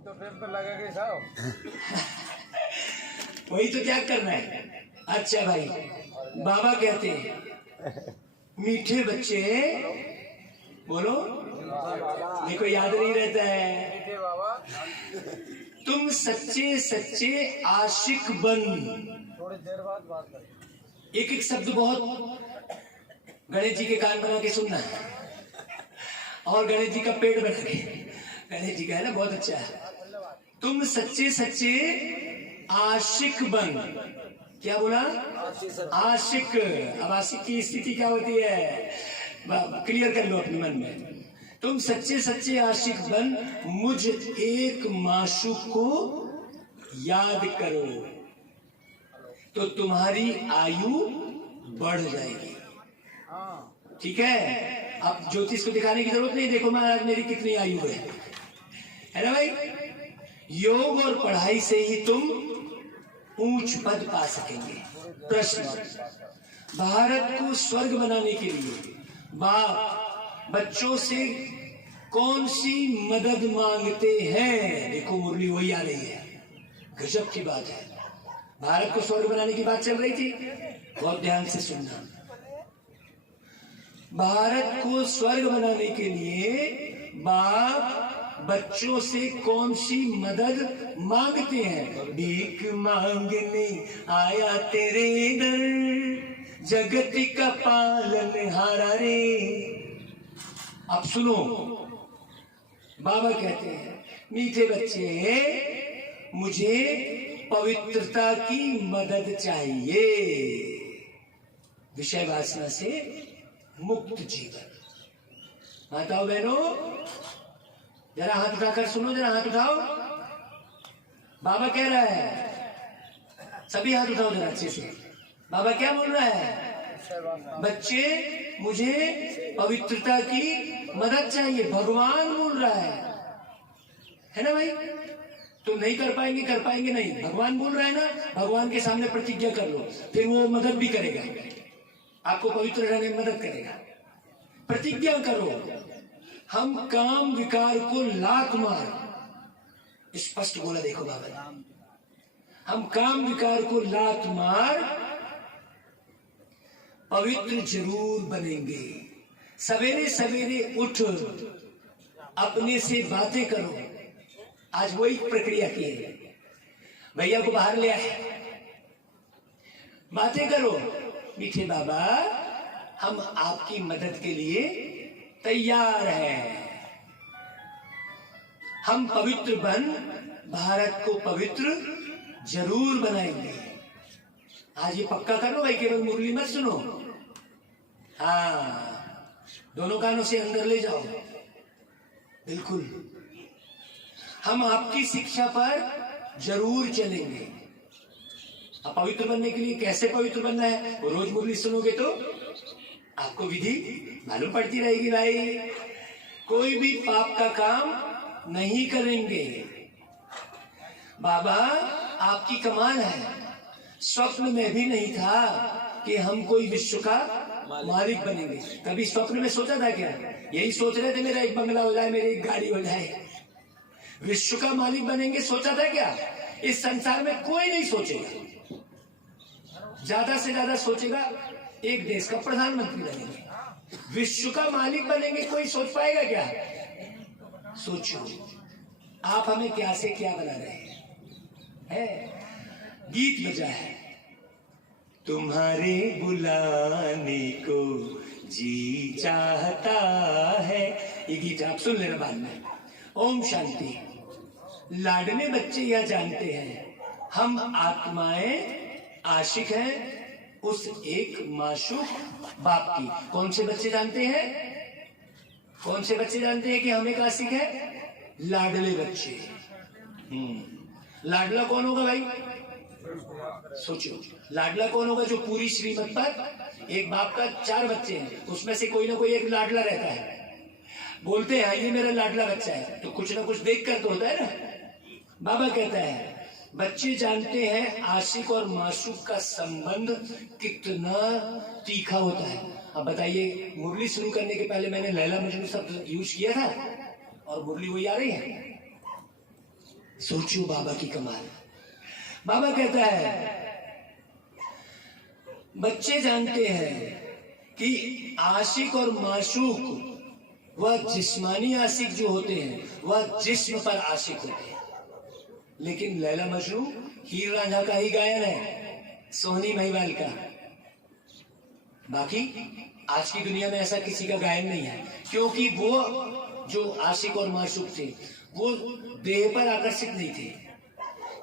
तो ट्रेन पर लगा के साहब वही तो त्याग करना है। अच्छा भाई, बाबा कहते हैं मीठे बच्चे, बोलो, देखो याद नहीं रहता है। मीठे बाबा तुम सच्चे सच्चे आशिक बन। थोड़ी देर बाद बात करें। एक एक शब्द बहुत गणेश जी के कान बना के सुनना है और गणेश जी का पेट बना के। गणेश जी का है ना, बहुत अच्छा है। तुम सच्चे सच्चे आशिक बन। क्या बोला? आशिक। अब आशिक की स्थिति क्या होती है, क्लियर कर लो अपने मन में। तुम सच्चे सच्चे आशिक बन, मुझ एक माशूक को याद करो तो तुम्हारी आयु बढ़ जाएगी। ठीक है, अब ज्योतिष को दिखाने की जरूरत नहीं। देखो महाराज मेरी कितनी आयु है ना भाई। योग और पढ़ाई से ही तुम ऊंच पद पा सकेंगे। प्रश्न, भारत को स्वर्ग बनाने के लिए बाप बच्चों से कौन सी मदद मांगते हैं? देखो मुरली वही आ रही है, गजब की बात है। भारत को स्वर्ग बनाने की बात चल रही थी, बहुत ध्यान से सुनना। भारत को स्वर्ग बनाने के लिए बाप बच्चों से कौन सी मदद मांगते हैं? भीख मांगने आया तेरे दर, जगत का पालनहारा रे। अब सुनो, बाबा कहते हैं मीठे बच्चे, मुझे पवित्रता की मदद चाहिए, विषय वासना से मुक्त जीवन। माताओं बहनों, जरा हाथ उठाकर सुनो, जरा हाथ उठाओ। बाबा कह रहा है, सभी हाथ उठाओ जरा अच्छे से। बाबा क्या बोल रहा है? बच्चे, मुझे पवित्रता की मदद चाहिए। भगवान बोल रहा है ना भाई। तो नहीं कर पाएंगे, कर पाएंगे नहीं। भगवान बोल रहा है ना, भगवान के सामने प्रतिज्ञा कर लो, फिर वो मदद भी करेगा, आपको पवित्र रहने में मदद करेगा। प्रतिज्ञा करो, हम काम विकार को लात मार, स्पष्ट बोला देखो बाबा ने, हम काम विकार को लात मार पवित्र जरूर बनेंगे। सवेरे सवेरे उठ, अपने से बातें करो। आज वही प्रक्रिया की है। भैया को बाहर ले आए, बातें करो। मीठे बाबा, हम आपकी मदद के लिए तैयार हैं। हम पवित्र बन भारत को पवित्र जरूर बनाएंगे। आज ये पक्का कर लो भाई, केवल मुरली मत सुनो। हाँ, दोनों कानों से अंदर ले जाओ। बिल्कुल, हम आपकी शिक्षा पर जरूर चलेंगे। अब पवित्र बनने के लिए कैसे पवित्र बनना है, वो रोज मुरली सुनोगे तो आपको विधि मालूम पड़ती रहेगी भाई। कोई भी पाप का काम नहीं करेंगे। बाबा आपकी कमाल है, स्वप्न में भी नहीं था कि हम कोई विश्व का मालिक बनेंगे। कभी स्वप्न में सोचा था क्या? यही सोच रहे थे मेरा एक बंगला हो जाए, मेरी एक गाड़ी हो जाए। विश्व का मालिक बनेंगे सोचा था क्या? इस संसार में कोई नहीं सोचेगा। ज्यादा से ज्यादा सोचेगा एक देश का प्रधानमंत्री बनेंगे। विश्व का मालिक बनेंगे कोई सोच पाएगा क्या? सोचो, आप हमें क्या से क्या बना रहे हैं? गीत बजा है, तुम्हारे बुलाने को जी चाहता है। ये गीत आप सुन लेना बाद में। ओम शांति। लाडले बच्चे यह जानते हैं, हम आत्माएं आशिक हैं उस एक माशूक बाप की। कौन से बच्चे जानते हैं? कौन से बच्चे जानते हैं कि हम एक आशिक है? लाडले बच्चे। लाडला कौन होगा भाई? सोचो, लाडला कौन होगा? जो पूरी श्रीमत पर एक बाप का 4 बच्चे हैं, उसमें से कोई ना कोई एक लाडला रहता है। बोलते हैं ये मेरा लाडला बच्चा है, तो कुछ ना कुछ देख कर तो होता है ना। बाबा कहता है बच्चे जानते हैं आशिक और माशूक का संबंध कितना तीखा होता है। अब बताइए, मुरली शुरू करने के पहले मैंने लैला मजनू शब्द यूज किया था और मुरली वही आ रही है। सोचो बाबा की कमाल। बाबा कहता है बच्चे जानते हैं कि आशिक और माशूक वह जिस्मानी आशिक जो होते हैं वह जिस्म पर आशिक होते हैं, लेकिन लैला मजनू हीर रांझा का ही गायन है, सोहनी महिवाल का। बाकी आज की दुनिया में ऐसा किसी का गायन नहीं है, क्योंकि वो जो आशिक और माशूक थे वो देह पर आकर्षित नहीं थे।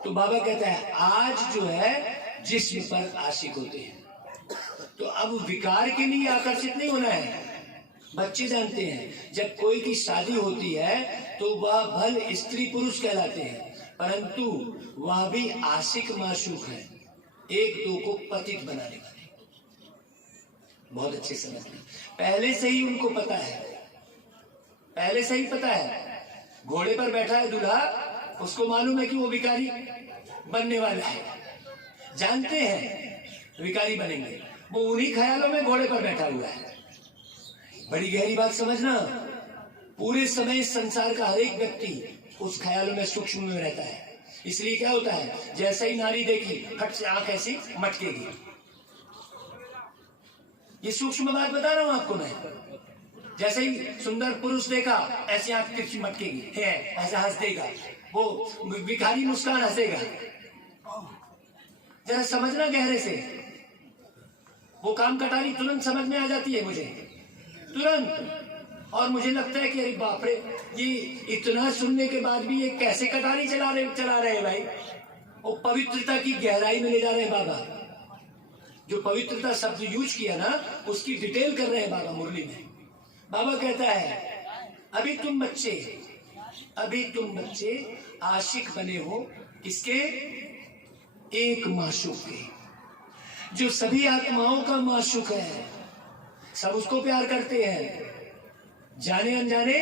तो बाबा कहता है आज जो है जिस्म पर आशिक होते हैं। तो अब विकार के लिए आकर्षित नहीं होना है। बच्चे जानते हैं जब कोई की शादी होती है तो वह भल स्त्री पुरुष कहलाते हैं, परंतु वह भी आशिक माशूक है, एक दो को पतित बनाने वाले। बहुत अच्छे समझना, पहले से ही उनको पता है, पहले से ही पता है। घोड़े पर बैठा है दूल्हा, उसको मालूम है कि वो विकारी बनने वाला है, जानते हैं विकारी बनेंगे, वो उन्हीं ख्यालों में घोड़े पर बैठा हुआ है। बड़ी गहरी बात समझना, पूरे समय संसार का हर एक व्यक्ति उस ख्यालों में सूक्ष्म में रहता है। इसलिए क्या होता है, जैसे ही नारी देखी फट से आंख ऐसी मटकेगी। ये सूक्ष्म बात बता रहा हूं आपको मैं। जैसे ही सुंदर पुरुष देखा ऐसी आंख तिरछी मटकेगी, है ऐसा हंस देगा, वो भिखारी मुस्कान हंसेगा। जरा समझना गहरे से, वो काम कटारी तुरंत समझ में आ जाती है मुझे, तुरंत। और मुझे लगता है कि अरे बाप रे, ये इतना सुनने के बाद भी ये कैसे कटारी चला रहे हैं भाई। वो पवित्रता की गहराई में ले जा रहे हैं बाबा। जो पवित्रता शब्द यूज किया ना, उसकी डिटेल कर रहे हैं बाबा मुरली में। बाबा कहता है अभी तुम बच्चे आशिक बने हो किसके? एक माशूक के, जो सभी आत्माओं का माशूक है। सब उसको प्यार करते हैं, जाने अनजाने,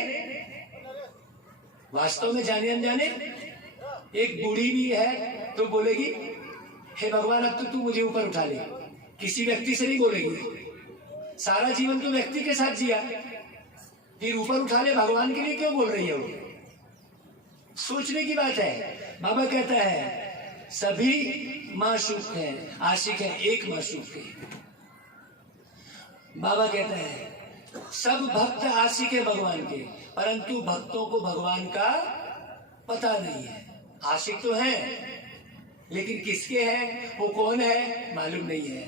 वास्तव में जाने अनजाने। एक बूढ़ी भी है तो बोलेगी हे भगवान अब तो तू मुझे ऊपर उठा ले, किसी व्यक्ति से नहीं बोलेगी। सारा जीवन तो व्यक्ति के साथ जिया, फिर ऊपर उठा ले भगवान के लिए क्यों बोल रही है वो? सोचने की बात है। बाबा कहता है सभी माशूक हैं, आशिक है एक माशूक के। बाबा कहता है सब भक्त आशिक है भगवान के, परंतु भक्तों को भगवान का पता नहीं है। आशिक तो है लेकिन किसके हैं, वो कौन है, मालूम नहीं है।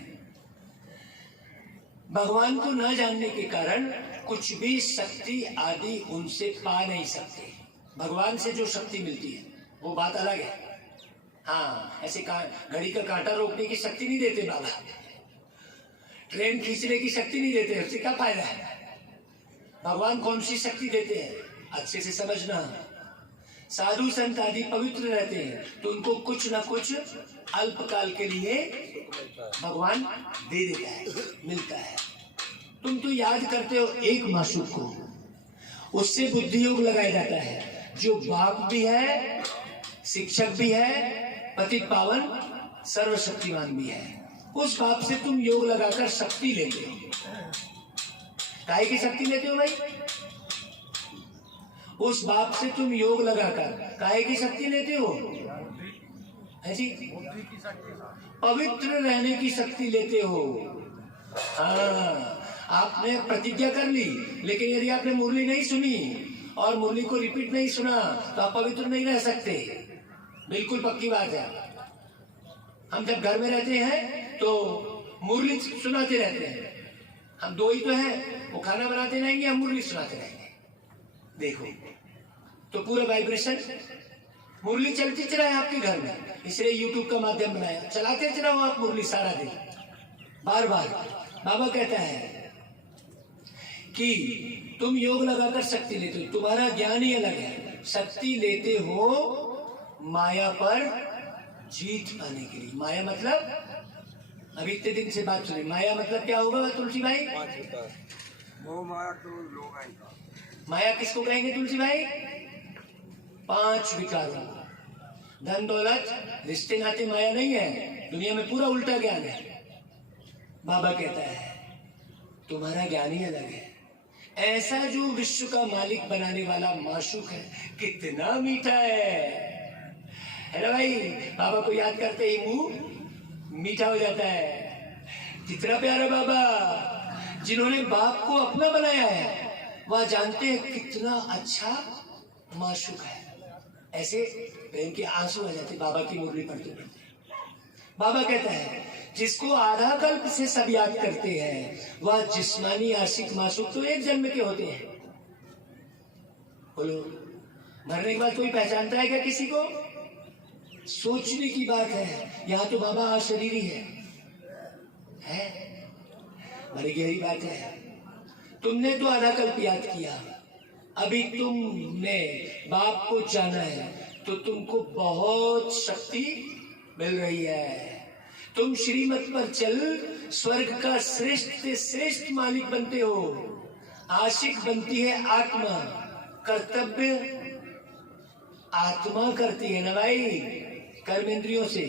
भगवान को न जानने के कारण कुछ भी शक्ति आदि उनसे पा नहीं सकते। भगवान से जो शक्ति मिलती है वो बात अलग है। हाँ, ऐसे घड़ी का कांटा रोकने की शक्ति नहीं देते बाबा, ट्रेन खींचने की शक्ति नहीं देते, उससे क्या फायदा है। भगवान कौन सी शक्ति देते हैं अच्छे से समझना। साधु संत आदि पवित्र रहते हैं तो उनको कुछ ना कुछ अल्पकाल के लिए भगवान दे देता है, मिलता है। तुम तो याद करते हो एक माशूक को, उससे बुद्धि योग लगाया जाता है, जो बाप भी है, शिक्षक भी है, पतित पावन सर्वशक्तिमान भी है। उस बाप से तुम योग लगाकर शक्ति लेते हो। काहे की शक्ति लेते हो भाई? उस बाप से तुम योग लगाकर काहे की शक्ति लेते हो? ऐसी पवित्र रहने की शक्ति लेते हो। हाँ, आपने प्रतिज्ञा कर ली, लेकिन यदि आपने मुरली नहीं सुनी और मुरली को रिपीट नहीं सुना तो आप पवित्र नहीं रह सकते। बिल्कुल पक्की बात है। हम जब घर में रहते हैं तो मुरली सुनाते रहते हैं। हम दो ही तो हैं, वो खाना बनाते रहेंगे, हम मुरली सुनाते रहेंगे। देखो तो पूरा वाइब्रेशन मुरली चलती चला है आपके घर में, इसलिए यूट्यूब का माध्यम बनाया, चलाते चलाओ आप मुरली सारा दिन बार बार। बाबा कहता है कि तुम योग लगाकर शक्ति लेते हो, तुम्हारा ज्ञान ही अलग है। शक्ति लेते हो माया पर जीत पाने के लिए। माया मतलब अभी इतने दिन से बात सुनी, माया मतलब क्या होगा तुलसी भाई? वो माया तो लोग आएगा। माया किसको कहेंगे तुलसी भाई? 5 विकारों। धन दौलत रिश्ते नाते माया नहीं है, दुनिया में पूरा उल्टा ज्ञान है। बाबा कहता है तुम्हारा ज्ञान ही अलग है। ऐसा जो विश्व का मालिक बनाने वाला माशूक है, कितना मीठा है। है ना भाई? बाबा को याद करते ही मुंह मीठा हो जाता है। कितना प्यारा बाबा, जिन्होंने बाप को अपना बनाया है वह जानते हैं कितना अच्छा माशूक है। ऐसे प्रेम के आंसू आ जाते बाबा की मुरली पढ़ते पढ़ते। बाबा कहता है जिसको आधा कल्प से सब याद करते हैं वह जिस्मानी आशिक माशूक तो एक जन्म के होते हैं। बोलो, मरने के बाद कोई पहचानता है क्या किसी को? सोचने की बात है। यहाँ तो बाबा अशरीरी है? बड़ी गहरी बात है। तुमने तो आधा कल्प याद किया, अभी तुमने बाप को जाना है तो तुमको बहुत शक्ति मिल रही है। तुम श्रीमत पर चल स्वर्ग का श्रेष्ठ से श्रेष्ठ मालिक बनते हो। आशिक बनती है आत्मा, कर्तव्य आत्मा करती है ना भाई, कर्मेंद्रियों से।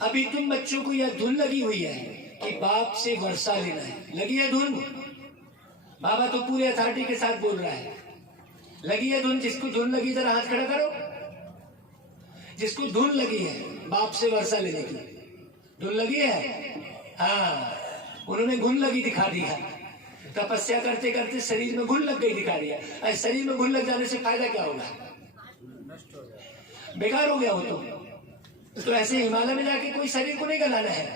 अभी तुम बच्चों को यह धुन लगी हुई है कि बाप से वर्षा लेना है। लगी है धुन? बाबा तो पूरे अथॉरिटी के साथ बोल रहा है। लगी है धुन? जिसको धुन लगी जरा हाथ खड़ा करो। जिसको धुन लगी है बाप से वर्षा लेने की, धुन लगी है? हाँ, उन्होंने घुन लगी दिखा दिया। तपस्या करते करते शरीर में घुन लग गई दिखा दिया। शरीर में घुन लग जाने से फायदा क्या होगा? बेकार हो गया हो तो ऐसे हिमालय में जाके कोई शरीर को नहीं गलाना है,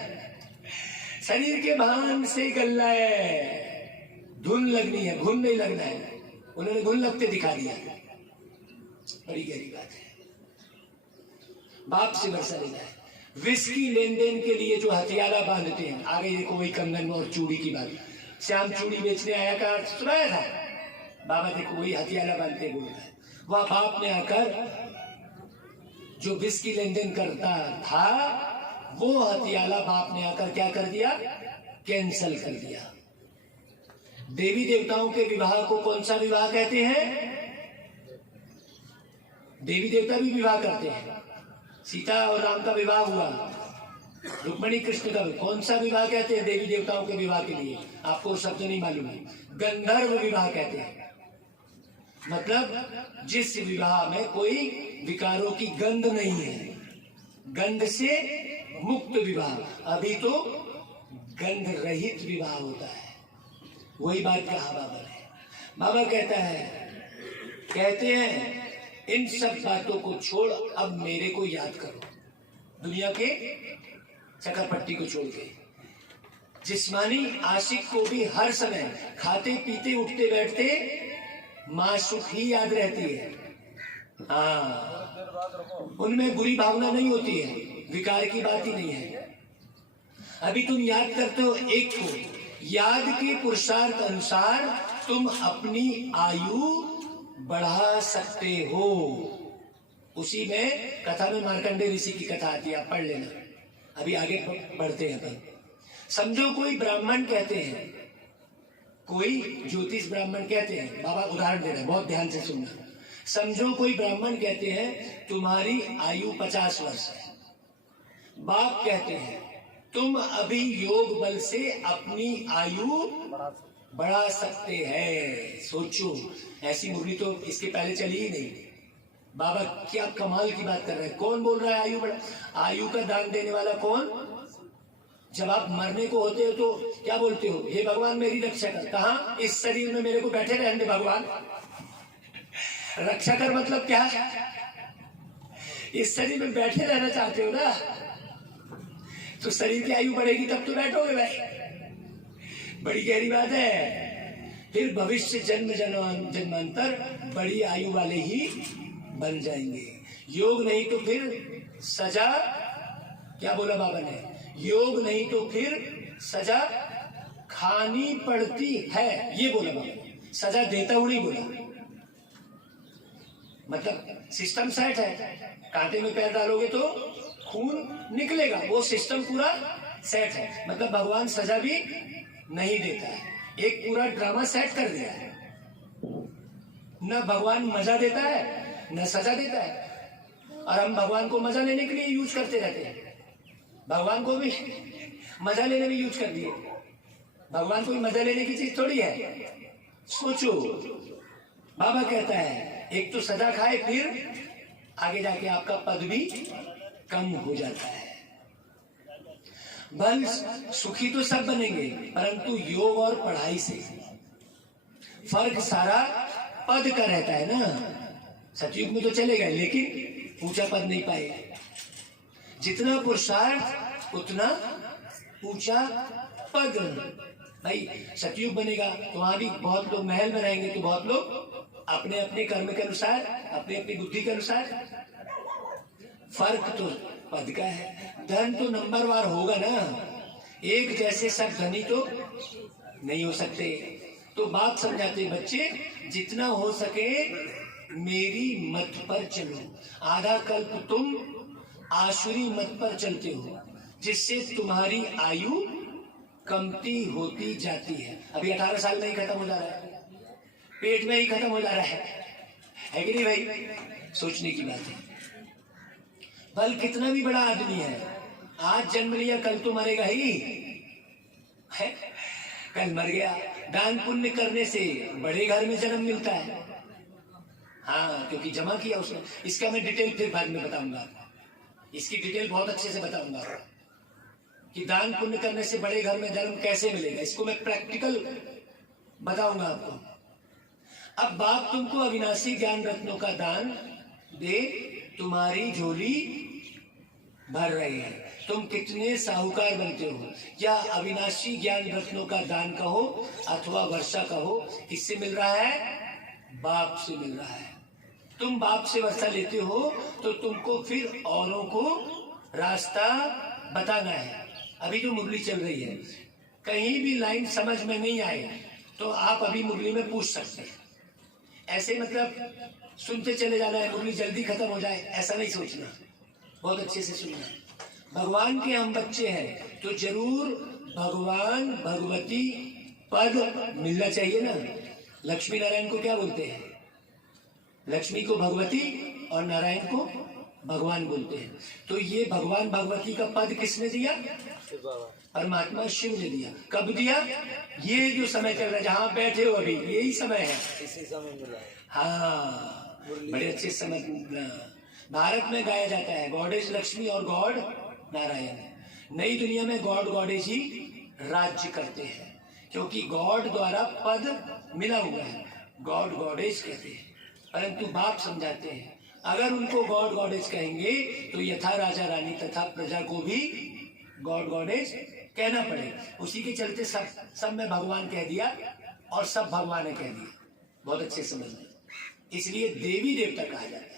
शरीर के भान से गलना है। धुन लगनी है, घुन नहीं लगना है। उन्होंने घुन लगते दिखा दिया। बड़ी गहरी बात है। बाप से वर्षा लेना है। विस्की लेन देन के लिए जो हथियारा बांधते हैं, आगे देखो वही कंगन और चूड़ी की बात। श्याम चूड़ी बेचने आया का सुनाया था। बाबा देखो वही हथियारा बांधते बोल रहा है। वह बाप ने आकर जो विस्की लेन देन करता था वो हथियारा बाप ने आकर क्या कर दिया? कैंसल कर दिया। देवी देवताओं के विवाह को कौन सा विवाह कहते हैं? देवी देवता भी विवाह करते हैं। सीता और राम का विवाह हुआ, रुक्मणी कृष्ण का कौन सा विवाह कहते हैं? देवी देवताओं के विवाह के लिए आपको शब्द नहीं मालूम है, गंधर्व विवाह कहते हैं। मतलब जिस विवाह में कोई विकारों की गंध नहीं है, गंध से मुक्त विवाह। अभी तो गंध रहित विवाह होता है। वही बात कहा बाबा ने। बाबा कहते हैं इन सब बातों को छोड़, अब मेरे को याद करो। दुनिया के चक्करपट्टी को छोड़ के जिस्मानी आशिक को भी हर समय खाते पीते उठते बैठते माशूक ही याद रहती है। हाँ, उनमें बुरी भावना नहीं होती है, विकार की बात ही नहीं है। अभी तुम याद करते हो एक को, याद के पुरुषार्थ अनुसार तुम अपनी आयु बढ़ा सकते हो। उसी में कथा में मार्कंडेय ऋषि की कथा आती है, आप पढ़ लेना। अभी आगे बढ़ते हैं अपन। समझो कोई ब्राह्मण कहते हैं, कोई ज्योतिष ब्राह्मण कहते हैं, बाबा उदाहरण दे रहे हैं, बहुत ध्यान से सुनना। समझो कोई ब्राह्मण कहते हैं तुम्हारी आयु 50 वर्ष है। बाप कहते हैं तुम अभी योग बल से अपनी आयु बढ़ा सकते हैं। सोचो, ऐसी मुरली तो इसके पहले चली ही नहीं। बाबा क्या कमाल की बात कर रहे हैं। कौन बोल रहा है आयु बढ़ा? आयु का दान देने वाला कौन? जब आप मरने को होते हो तो क्या बोलते हो? हे भगवान मेरी रक्षा कर। कहाँ? इस शरीर में मेरे को बैठे रहने दे भगवान। रक्षा कर मतलब क्या? इस शरीर में बैठे रहना चाहते हो ना, तो शरीर की आयु बढ़ेगी तब तो बैठोगे भाई। बड़ी गहरी बात है। फिर भविष्य जन्म जन्मांतर बड़ी आयु वाले ही बन जाएंगे। योग नहीं तो फिर सजा, क्या बोला बाबा ने? योग नहीं तो फिर सजा खानी पड़ती है, ये बोला बाबा। सजा देता हूं नहीं बोला। मतलब सिस्टम सेट है, कांटे में पैर डालोगे तो खून निकलेगा, वो सिस्टम पूरा सेट है। मतलब भगवान सजा भी नहीं देता है, एक पूरा ड्रामा सेट कर दिया है। न भगवान मजा देता है न सजा देता है, और हम भगवान को मजा लेने के लिए यूज करते रहते हैं। भगवान को भी मजा लेने में यूज कर दिए। भगवान कोई मजा लेने की चीज थोड़ी है। सोचो, बाबा कहता है एक तो सजा खाए फिर आगे जाके आपका पद भी कम हो जाता है। बल सुखी तो सब बनेंगे, परंतु योग और पढ़ाई से फर्क सारा पद का रहता है ना। सतयुग में तो चले गए लेकिन ऊंचा पद नहीं पाए। जितना पुरुषार्थ उतना ऊंचा पद। भाई सतयुग बनेगा तो वहां भी बहुत लोग महल में रहेंगे, तो बहुत लोग अपने अपने कर्म के अनुसार, अपने अपनी बुद्धि के अनुसार। फर्क तो पद का है। धन तो नंबरवार होगा ना, एक जैसे सब धनी तो नहीं हो सकते। तो बात समझाते बच्चे, जितना हो सके मेरी मत पर चलो। आधा कल्प तुम आसुरी मत पर चलते हो, जिससे तुम्हारी आयु कमती होती जाती है। अभी 18 साल में ही खत्म हो जा रहा है, पेट में ही खत्म हो जा रहा है कि नहीं भाई? सोचने की बात है। बल कितना भी बड़ा आदमी है, आज जन्म लिया कल तो मरेगा ही है? कल मर गया। दान पुण्य करने से बड़े घर में जन्म मिलता है। हाँ, क्योंकि जमा किया उसने। इसका मैं डिटेल फिर बाद में बताऊंगा, इसकी डिटेल बहुत अच्छे से बताऊंगा कि दान पुण्य करने से बड़े घर में जन्म कैसे मिलेगा। इसको मैं प्रैक्टिकल बताऊंगा आपको। अब बाप तुमको अविनाशी ज्ञान रत्नों का दान दे, तुम्हारी झोली भर रही है। तुम कितने साहूकार बनते हो। या अविनाशी ज्ञान रत्नों का दान कहो अथवा वर्षा कहो, किससे मिल रहा है? बाप से मिल रहा है। तुम बाप से वर्षा लेते हो तो तुमको फिर औरों को रास्ता बताना है। अभी जो मुरली चल रही है, कहीं भी लाइन समझ में नहीं आए तो आप अभी मुरली में पूछ सकते हैं। ऐसे मतलब सुनते चले जाना है, मुरली जल्दी खत्म हो जाए, ऐसा नहीं सोचना। बहुत अच्छे से सुनना। भगवान के हम बच्चे हैं तो जरूर भगवान भगवती पद मिलना चाहिए ना। लक्ष्मी नारायण को क्या बोलते हैं? लक्ष्मी को भगवती और नारायण को भगवान बोलते हैं। तो ये भगवान भगवती का पद किसने दिया? परमात्मा शिव ने दिया। कब दिया? ये जो समय चल रहा है, जहाँ बैठे हो अभी, यही समय है। इसी समय मिला है। हाँ, बड़े अच्छे समय। भारत में गाया जाता है गॉडेज लक्ष्मी और गॉड नारायण। नई दुनिया में गॉड गॉडेज ही राज्य करते हैं, क्योंकि गॉड द्वारा पद मिला हुआ है, गॉड गॉडेज कहते हैं। परंतु बाप समझाते हैं, अगर उनको गॉड गॉडेज कहेंगे तो यथा राजा रानी तथा प्रजा को भी गॉड गॉडेज कहना पड़े। उसी के चलते सब में भगवान कह दिया और सब भगवान ने कह दिया। बहुत अच्छे समझना, इसलिए देवी देवता कहा जाता है।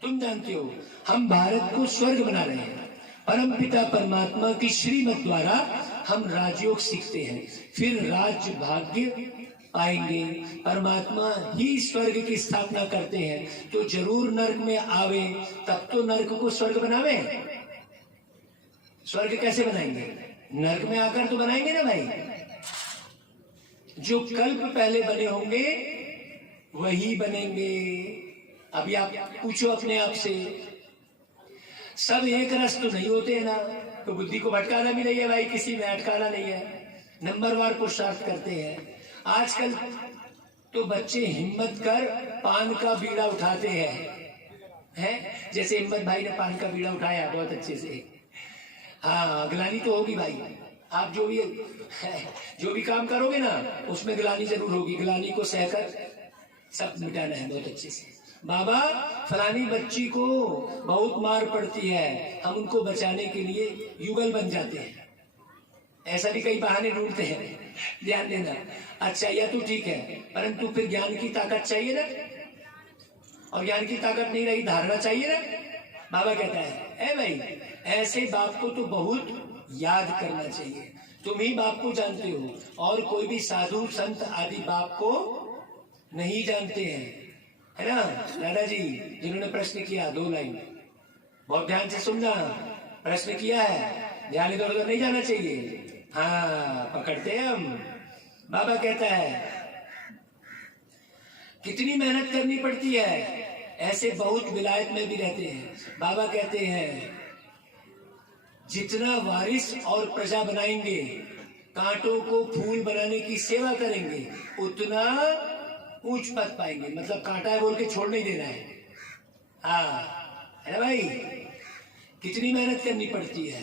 तुम जानते हो हम भारत को स्वर्ग बना रहे हैं। परम पिता परमात्मा की श्रीमत द्वारा हम राजयोग सीखते हैं, फिर राज्य भाग्य पाएंगे। परमात्मा ही स्वर्ग की स्थापना करते हैं तो जरूर नर्क में आवे, तब तो नर्क को स्वर्ग बनावे। स्वर्ग कैसे बनाएंगे? नर्क में आकर तो बनाएंगे ना भाई। जो कल्प पहले बने होंगे वही बनेंगे। अभी आप पूछो अपने आप से, सब एक रस तो नहीं होते हैं ना। तो बुद्धि को भटकाना भी नहीं है भाई, किसी में अटकाना नहीं है। नंबरवार पुरुषार्थ करते हैं। आजकल तो बच्चे हिम्मत कर पान का बीड़ा उठाते हैं। जैसे हिम्मत भाई ने पान का बीड़ा उठाया बहुत अच्छे से। हाँ, ग्लानी तो होगी भाई। आप जो भी काम करोगे ना, उसमें ग्लानी जरूर होगी। ग्लानी को सहकर सब मिटाना है बहुत अच्छे से। बाबा फलानी बच्ची को बहुत मार पड़ती है, हम उनको बचाने के लिए युगल बन जाते हैं। ऐसा भी कई बहाने ढूंढते हैं, ध्यान देना। अच्छा, या तो ठीक है, परंतु फिर ज्ञान की ताकत चाहिए ना, और ज्ञान की ताकत नहीं रही, धारणा चाहिए ना। बाबा कहता है, ए भाई, ऐसे बाप को तो बहुत याद करना चाहिए। तुम ही बाप को जानते हो, और कोई भी साधु संत आदि बाप को नहीं जानते हैं, है ना। दादाजी जिन्होंने प्रश्न किया 2 लाइन, बहुत ध्यान से सुनना। प्रश्न किया है, ध्यान इधर उधर नहीं जाना चाहिए। हाँ, पकड़ते हैं हम। बाबा कहता है कितनी मेहनत करनी पड़ती है। ऐसे बहुत विलायत में भी रहते हैं। बाबा कहते हैं जितना वारिस और प्रजा बनाएंगे, कांटों को फूल बनाने की सेवा करेंगे, उतना ऊंच पद पाएंगे। मतलब कांटा है बोल के छोड़ नहीं देना है। हाँ है ना भाई, कितनी मेहनत करनी पड़ती है।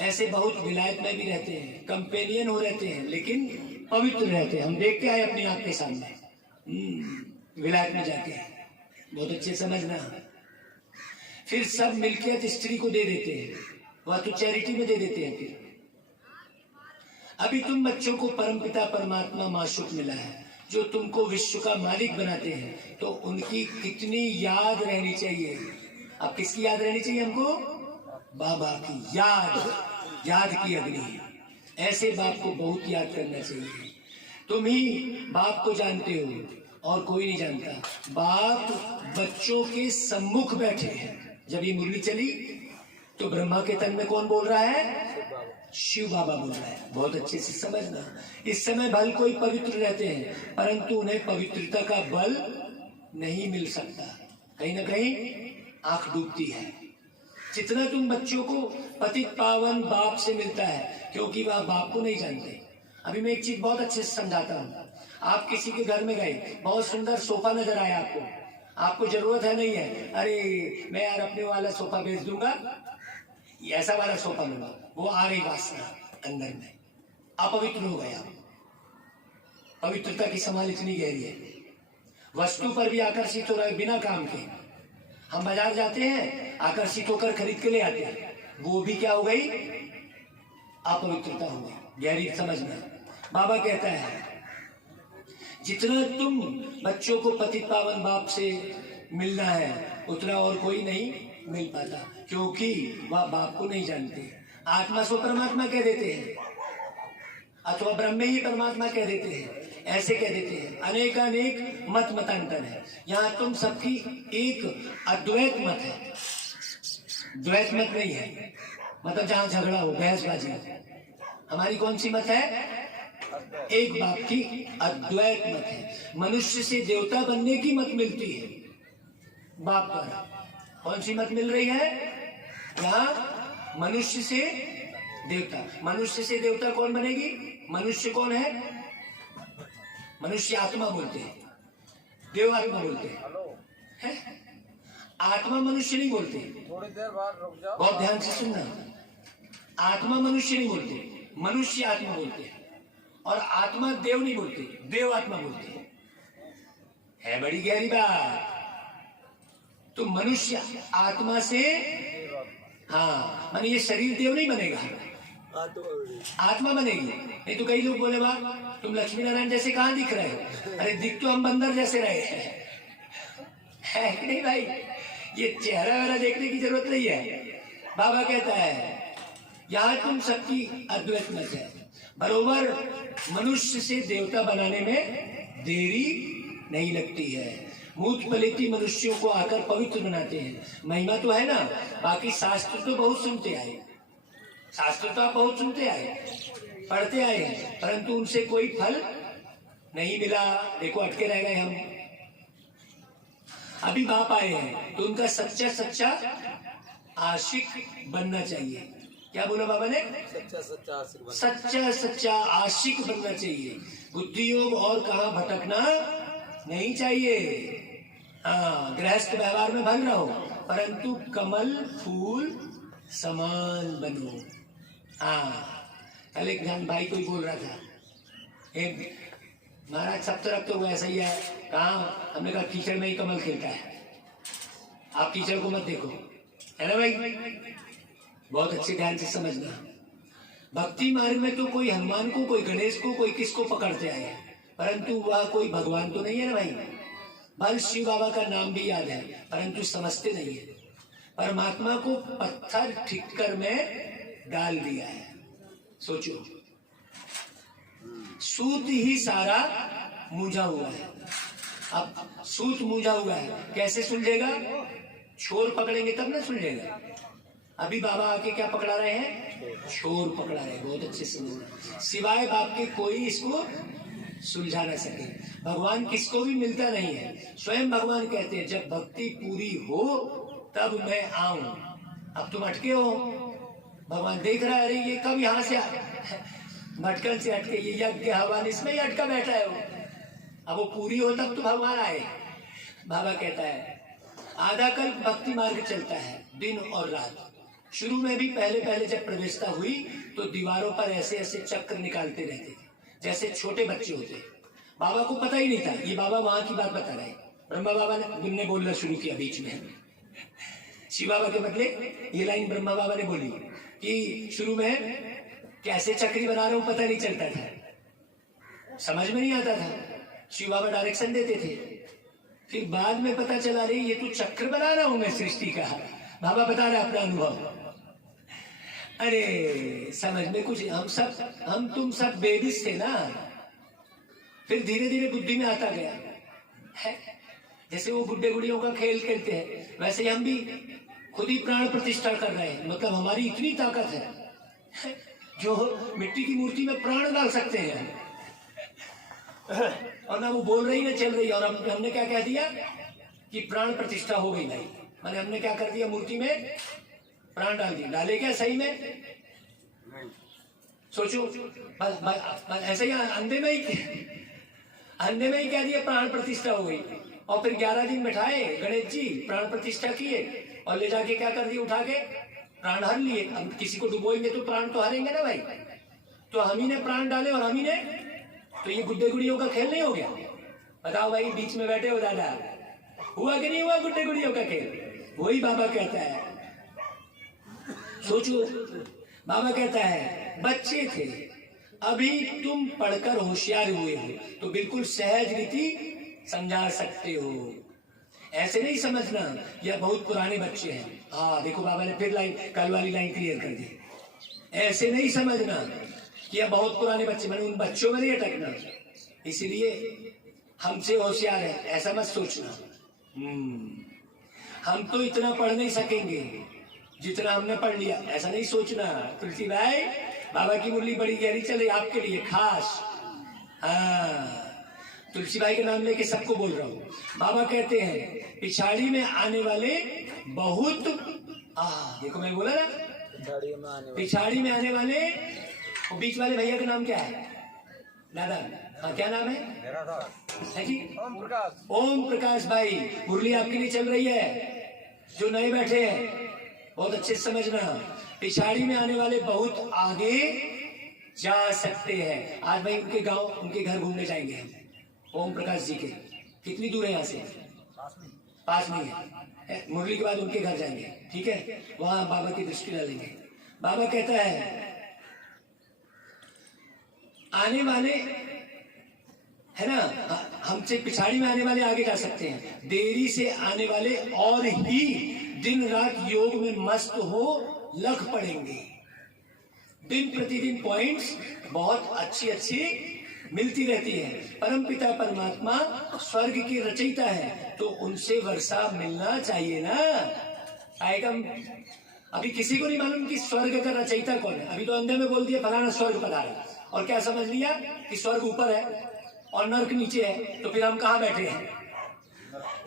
ऐसे बहुत विलायत में भी रहते हैं, कंपेनियन हो रहते हैं, लेकिन पवित्र रहते हैं। हम देख के आए अपनी आंख के सामने, विलायत में जाके, बहुत अच्छे समझना। फिर सब मिलकर स्त्री को दे देते हैं, वह तो चैरिटी में दे देते हैं। फिर अभी तुम बच्चों को परमपिता परमात्मा माशूक मिला है, जो तुमको विश्व का मालिक बनाते हैं, तो उनकी कितनी याद रहनी चाहिए। अब किसकी याद रहनी चाहिए हमको? बाबा की याद की अग्नि। ऐसे बाप को बहुत याद करना चाहिए। तुम ही बाप को जानते हो और कोई नहीं जानता। बाप बच्चों के सम्मुख बैठे हैं। जब ये मुरली चली तो ब्रह्मा के तन में कौन बोल रहा है? शिव बाबा बोल रहा है। बहुत अच्छे से समझना। इस समय भल कोई पवित्र रहते हैं, परंतु उन्हें पवित्रता का बल नहीं मिल सकता। कहीं ना कहीं आंख डूबती है। जितना तुम बच्चों को पतित पावन बाप से मिलता है, क्योंकि वह बाप को नहीं जानते। अभी मैं एक चीज बहुत अच्छे से समझाता हूँ। आप किसी के घर में गए, बहुत सुंदर सोफा नजर आया आपको जरूरत है नहीं है, अरे मैं यार अपने वाला सोफा बेच दूंगा, ऐसा वाला सोफा लूंगा, वो आ गई वासना अंदर में, अपवित्र हो गया। पवित्रता की संभाल इतनी गहरी है। वस्तु पर भी आकर्षित हो रहा है बिना काम के। हम बाजार जाते हैं, आकर्षित होकर खरीद के ले आते हैं, वो भी क्या हो गई? अपवित्रता हो गई। गहरी समझना। बाबा कहता है जितना तुम बच्चों को पतित पावन बाप से मिलना है, उतना और कोई नहीं मिल पाता, क्योंकि वह बाप को नहीं जानते। आत्मा सो परमात्मा कह देते हैं, अथवा ब्रह्म ही परमात्मा कह देते हैं, ऐसे कह देते हैं। अनेक मतांतर है। यहाँ तुम सबकी एक अद्वैत मत है, द्वैत मत नहीं है। मतलब जहाँ झगड़ा हो, बहसबाजी हो। हमारी कौन सी मत है? एक बाप की अद्वैत मत है। मनुष्य से देवता बनने की मत मिलती है बाप पर। कौन सी मत मिल रही है? यहाँ मनुष्य से देवता। मनुष्य से देवता कौन बनेगी? मनुष्य कौन है? मनुष्य आत्मा बोलते हैं, देव आत्मा बोलते हैं। आत्मा मनुष्य नहीं बोलते। थोड़ी देर बाद रुक जाओ, बहुत ध्यान से सुनना। आत्मा मनुष्य नहीं बोलते, मनुष्य आत्मा बोलते हैं। और आत्मा देव नहीं बोलते, देव आत्मा बोलते हैं। है बड़ी गहरी बात। तो मनुष्य आत्मा से, हाँ, माने ये शरीर देव नहीं बनेगा, आत्मा बनेगी। नहीं तो कई लोग बोले बा तुम लक्ष्मी नारायण जैसे कहाँ दिख रहे हो? अरे दिख तो हम बंदर जैसे रहे हैं, है कि नहीं भाई? ये चेहरा वेहरा देखने की जरूरत नहीं है। बाबा कहता है यहाँ तुम सबकी अद्वैत मत है। बरोबर मनुष्य से देवता बनाने में देरी नहीं लगती है। मूत पलेती मनुष्यों को आकर पवित्र बनाते हैं। महिमा तो है ना। बाकी शास्त्र तो बहुत सुनते आए, शास्त्र तो आप बहुत सुनते आए, पढ़ते आए हैं, परंतु उनसे कोई फल नहीं मिला। देखो अटके रह गए हम। अभी बाप आए हैं तो उनका सच्चा आशिक बनना चाहिए। क्या बोला बाबा ने? सच्चा आशिक बनना चाहिए। बुद्धि योग और कहाँ भटकना नहीं चाहिए। हाँ, गृहस्थ व्यवहार में भंग रहो, परंतु कमल फूल समान बनो। हाँ, कल एक जान भाई कोई बोल रहा था, एक महाराज सब तरफ तो ऐसा ही है। कहाँ? हमने कहा कीचड़ में ही कमल खिलता है। आप कीचड़ को मत देखो, है ना भाई? बहुत अच्छे ध्यान से समझना। भक्ति मार्ग में तो कोई हनुमान को, कोई गणेश को, कोई किसको पकड़ते आए, परंतु वह कोई भगवान तो नहीं है ना भाई। बल शिव बाबा का नाम भी याद है, परंतु समझते नहीं है। परमात्मा को पत्थर ठिक्कर में डाल दिया है। सोचो, सूत ही सारा मूझा हुआ है। अब सूत मूझा हुआ है, कैसे सुलझेगा? छोर पकड़ेंगे तब ना सुलझेगा। अभी बाबा आके क्या पकड़ा रहे हैं? छोर पकड़ा रहे हैं। बहुत अच्छे से। सिवाय बाप के कोई इसको सुलझा ना सके। भगवान किसको भी मिलता नहीं है। स्वयं भगवान कहते हैं जब भक्ति पूरी हो तब मैं आऊं। अब तुम अटके हो, भगवान देख रहा है, अरे ये कब यहाँ से भटकन से अटके, ये यज्ञ हवन इसमें ही अटका बैठा है वो। अब वो पूरी हो तब तो भगवान आए। बाबा कहता है आधा कल्प भक्ति मार्ग चलता है दिन और रात। शुरू में भी पहले पहले जब प्रवेशता हुई तो दीवारों पर ऐसे ऐसे चक्र निकालते रहते थे जैसे छोटे बच्चे होते। बाबा को पता ही नहीं था। ये बाबा वहां की बात बता रहे। ब्रह्मा बाबा ने बोलना शुरू किया बीच में। शिव बाबा के बदले ये लाइन ब्रह्मा बाबा ने बोली कि शुरू में कैसे चक्री बना रहे हो पता नहीं चलता था, समझ में नहीं आता था। शिव बाबा डायरेक्शन देते थे। फिर बाद में पता चला रही ये तो चक्र बना रहा हूं मैं सृष्टि का। बाबा बता रहा अपना अनुभव। अरे समझ में कुछ हम तुम सब बेबिस थे ना। फिर धीरे धीरे बुद्धि में आता गया है। जैसे वो बुड्ढे बुढ़ियों का खेल खेलते हैं वैसे हम भी खुद ही प्राण प्रतिष्ठा कर रहे हैं। मतलब हमारी इतनी ताकत है जो मिट्टी की मूर्ति में प्राण डाल सकते हैं और ना वो बोल रही ना चल रही। और हमने क्या कह दिया कि प्राण प्रतिष्ठा हो गई भाई। मैंने हमने क्या कर दिया मूर्ति में प्राण डाल दिया। डाले क्या सही में? सोचो बस ऐसे ही अंधे में ही कह दिया प्राण प्रतिष्ठा हो गई। और फिर 11 दिन बैठाए गणेश जी, प्राण प्रतिष्ठा किए और ले जाके क्या कर दिए उठा के प्राण हर लिए। अब किसी को डुबोएंगे तो प्राण तो हरेंगे ना भाई। तो हम ही ने प्राण डाले और हम ही ने, तो ये गुड्डे गुड़ियों का खेल नहीं हो गया? बताओ भाई, बीच में बैठे हो दादा, हुआ कि नहीं हुआ गुड्डे गुड़ियों का खेल? वही बाबा कहता है। सोचो, बाबा कहता है बच्चे थे अभी तुम पढ़कर होशियार हुए हो तो बिल्कुल सहज रीति समझा सकते हो। ऐसे नहीं समझना यह बहुत पुराने बच्चे हैं। हाँ देखो बाबा ने फिर लाइन, कल वाली लाइन क्लियर कर दी। ऐसे नहीं समझना कि यह बहुत पुराने बच्चे, मैंने उन बच्चों में नहीं अटकना, इसीलिए हमसे होशियार है ऐसा मत सोचना। हम तो इतना पढ़ नहीं सकेंगे जितना हमने पढ़ लिया, ऐसा नहीं सोचना। तुलसी भाई, बाबा की मुरली बड़ी गहरी चले आपके लिए खास। हाँ, तुलसी भाई के नाम लेके सबको बोल रहा हूँ। बाबा कहते हैं पिछाड़ी में आने वाले बहुत, देखो मैं बोला ना, पिछाड़ी में आने वाले, वो बीच वाले भैया का नाम क्या है दादा? हाँ क्या नाम है जी? ओम प्रकाश भाई, मुरली आपके लिए चल रही है। जो नए बैठे हैं बहुत अच्छे से समझना, पिछाड़ी में आने वाले बहुत आगे जा सकते हैं। आज भाई उनके गांव, उनके घर घूमने जाएंगे हम, ओम प्रकाश जी के। कितनी दूर है यहाँ से? पास में है। मुरली के बाद उनके घर जाएंगे, ठीक है? वहां बाबा की दृष्टि डालेंगे। बाबा कहता है आने वाले है ना, हमसे पिछाड़ी में आने वाले आगे जा सकते हैं, देरी से आने वाले और ही दिन रात योग में मस्त हो लग पड़ेंगे। दिन प्रतिदिन पॉइंट्स बहुत अच्छी मिलती रहती है। परमपिता परमात्मा स्वर्ग की रचयिता है तो उनसे वर्षा मिलना चाहिए ना। आइटम अभी किसी को नहीं मालूम कि स्वर्ग का रचयिता कौन है। अभी तो अंधे में बोल दिया फलाना स्वर्ग पधारा, और क्या समझ लिया कि स्वर्ग ऊपर है और नर्क नीचे है। तो फिर हम कहाँ बैठे हैं?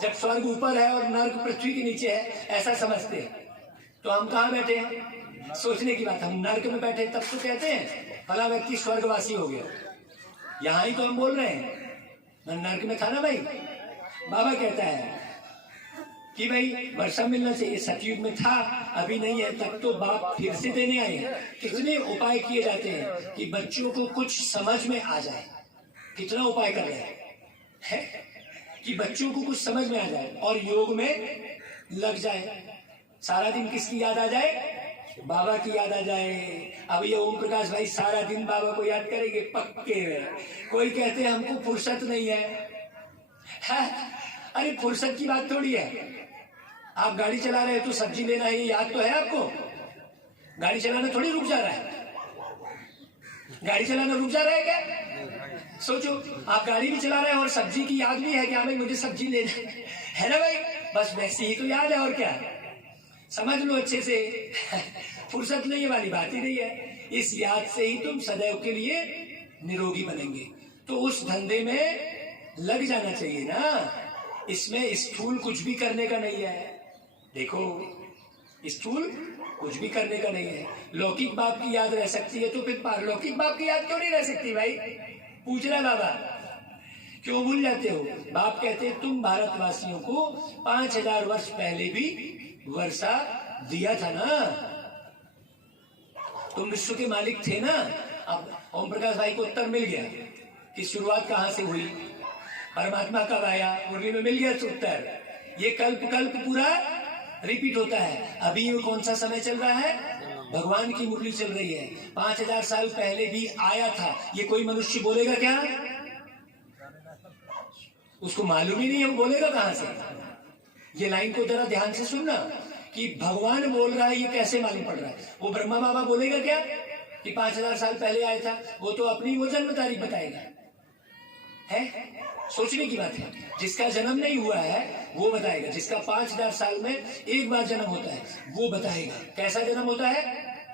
जब स्वर्ग ऊपर है और नर्क पृथ्वी के नीचे है ऐसा समझते हैं तो हम कहाँ बैठे हैं? सोचने की बात। हम नर्क में बैठे तब तो कहते हैं फला व्यक्ति स्वर्गवासी हो गया। यहाँ ही तो हम बोल रहे हैं मैं नर्क में था ना भाई। बाबा कहता है कि भाई वर्षा मिलना चाहिए। सतयुग में था, अभी नहीं है, तब तो बाप फिर से देने आए हैं। कितने उपाय किए जाते हैं कि बच्चों को कुछ समझ में आ जाए। कितना उपाय कर रहे हैं कि बच्चों को कुछ समझ में आ जाए और योग में लग जाए। सारा दिन किसकी याद आ जाए? बाबा की याद आ जाए। अब ये ओम प्रकाश भाई सारा दिन बाबा को याद करेंगे पक्के में। कोई कहते हैं हमको फुर्सत नहीं है। अरे फुर्सत की बात थोड़ी है। आप गाड़ी चला रहे हो तो सब्जी लेना है, ये याद तो है आपको? गाड़ी चलाना थोड़ी रुक जा रहा है। गाड़ी चलाना रुक जा रहा है क्या? सोचो, आप गाड़ी भी चला रहे हैं और सब्जी की याद भी है कि हाँ भाई मुझे सब्जी लेना है ना भाई। बस वैसे ही तो याद है, और क्या समझ लो अच्छे से। फुर्सत नहीं वाली बात ही नहीं है। इस याद से ही तुम सदैव के लिए निरोगी बनेंगे। तो उस धंधे में लग जाना चाहिए ना। इसमें स्थूल कुछ भी करने का नहीं है। देखो, स्थूल कुछ भी करने का नहीं है। लौकिक बाप की याद रह सकती है तो फिर पारलौकिक बाप की याद क्यों नहीं रह सकती भाई? पूछना बाबा, क्यों भूल जाते हो? बाप कहते हैं तुम भारतवासियों को 5000 वर्ष पहले भी वर्षा दिया था ना, तुम विश्व के मालिक थे ना। अब ओम प्रकाश भाई को उत्तर मिल गया कि शुरुआत कहां से हुई, परमात्मा कब आया, मुरली में मिल गया उत्तर। ये कल्प कल्प पूरा रिपीट होता है। अभी ये कौन सा समय चल रहा है? भगवान की मुरली चल रही है। 5000 साल पहले भी आया था, ये कोई मनुष्य बोलेगा क्या? उसको मालूम ही नहीं है, वो बोलेगा कहां से? ये लाइन को जरा ध्यान से सुनना कि भगवान बोल रहा है, ये कैसे मालूम पड़ रहा है? वो ब्रह्मा बाबा बोलेगा क्या कि 5000 साल पहले आया था? वो तो अपनी वो जन्म तारीख बताएगा। है सोचने की बात है। जिसका जन्म नहीं हुआ है वो बताएगा, जिसका 5000 साल में एक बार जन्म होता है वो बताएगा। कैसा जन्म होता है?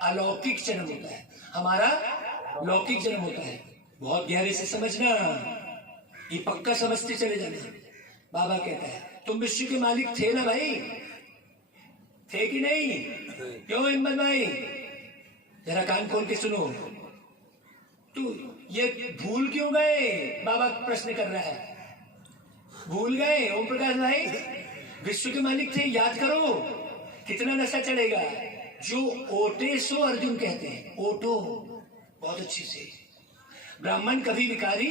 अलौकिक जन्म होता है, हमारा लौकिक जन्म होता है। बहुत गहरे से समझना, ये पक्का समझते चले जाना। बाबा कहता है तुम विश्व के मालिक थे ना भाई, थे कि नहीं? क्यों हिम्मत भाई, जरा कान खोल के सुनो। तू ये भूल क्यों गए? बाबा प्रश्न कर रहा है, भूल गए ओम प्रकाश भाई? विश्व के मालिक थे, याद करो। कितना नशा चढ़ेगा? जो ओटे सो अर्जुन कहते हैं, ओटो बहुत अच्छी से। ब्राह्मण कभी विकारी